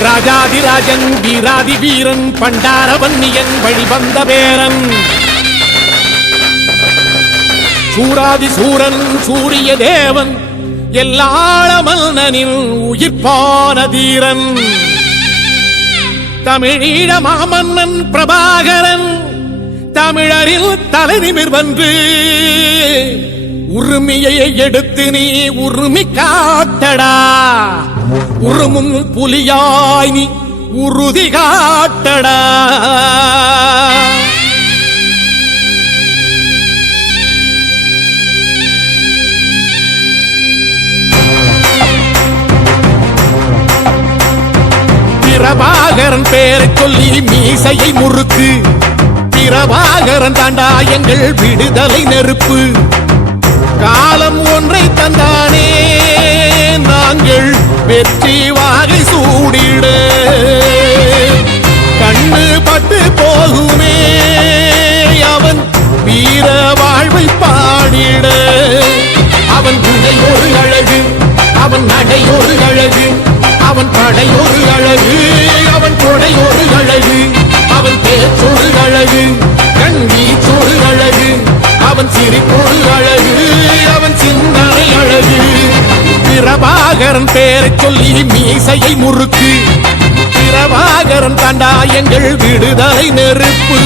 ராஜாதிராஜன் வீராதி வீரன் பண்டாரவன்னியன் வழிவந்த பேரன் சூராதி சூரன் சூரிய தேவன் எல்லாள மன்னனின் உயிர்ப்பான தீரன் தமிழீழ மாமன்னன் பிரபாகரன் தமிழரில் தலைநிமிர் வந்து உரிமையை எடுத்து நீ உரிமை காட்டடா உருமும் புலியாய் நீ உறுதி காட்டடா பிரபாகரன் பேரை சொல்லி மீசையை முறுக்கு பிரபாகரன் தாண்டா எங்கள் விடுதலை நெருப்பு காலம் ஒன்றை தந்தானே நாங்கள் வெற்றி வாகை சூடிட கண்ணு பட்டு போகுமே அவன் வீர வாழ்வை பாடிட அவன் குடை ஒரு அழகு அவன் நடை ஒரு அழகு அவன் படை ஒரு அழகு அவன் கொடை ஒரு அழகு அவன் பேச்சொரு அழகு கண் வீச்சொரு அழகு அவன் சிரிப்பொரு அழகு அவன் சிந்தனை அழகு பிரபாகரன் பேரை சொல்லி மீசையை முறுக்கு பிரபாகரன் தாண்டா எங்கள் விடுதலை நெருப்பு